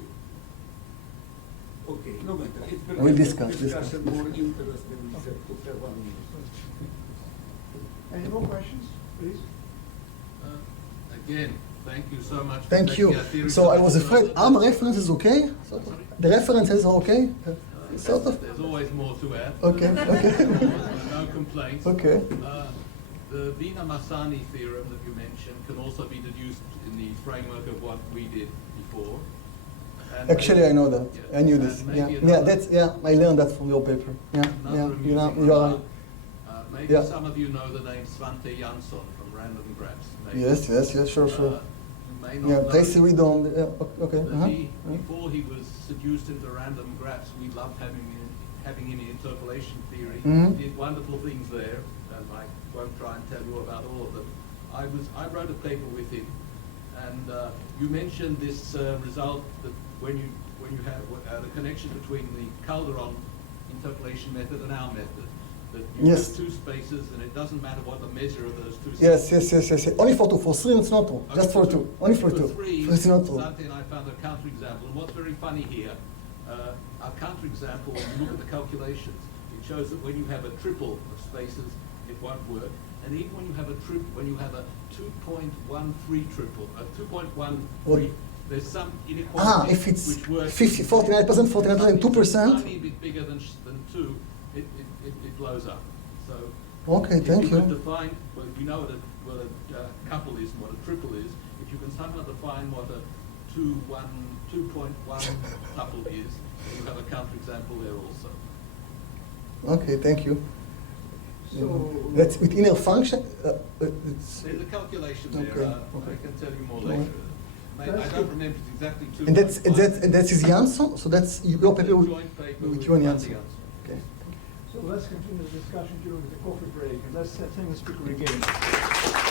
Okay, no matter. It's I will discuss. discussion more interesting we said to have 1 minute. Any more questions, please? Again, thank you so much. for Thank taking you. our theory So I was to the afraid. next Arm level. reference is okay. Sort of. The references are okay. Sort of. There's always more to add. Okay. Okay. No complaints. Okay. The Wiener-Massani theorem that you mentioned can also be deduced in the framework of what we did before. And Actually, I know that. Yeah. I knew this. And Yeah. maybe Yeah. another- I learned that from your paper. Yeah. Another Yeah. amusing You are result. right. Maybe Yeah. some of you know the name Svante Jansson from Random Graphs. Maybe. Yes. Sure. You may not Yeah. know Tracy Redon. Okay. that before he was seduced into random graphs, we loved having him in interpolation theory. Mhm. He did wonderful things there, and I won't try and tell you about all of them. I wrote a paper with him, and you mentioned this result that when you have the connection between the Calderon interpolation method and our method, that you Yes. have two spaces, and it doesn't matter what the measure of those two Yes. spaces. Only for two. For three, it's not true. Just for two. Only for two. Three, It's not true. Svante and I found a counterexample, and what's very funny here, our counterexample, when you look at the calculations, it shows that when you have a triple of spaces, it won't work. And even when you have a 2.13 triple, a 2.13, there's some inequality If it's which works. 49%, 49%, 2%. Tiny bit bigger than 2, it blows up. So Okay, thank if you you. could define, well, you know what a couple is and what a triple is. If you can somehow define what a 2.1 tuple is, then you have a counterexample there also. Okay, thank you. So That's with inner function. It's, There's a calculation Okay, there. okay. I can tell you more Alright. later. I don't remember it's exactly 2. and that's his Jansson. So that's your paper with, Joint paper with you and Svante Jansson. Okay. let's continue the discussion during the coffee break, and let's thank the speaker again.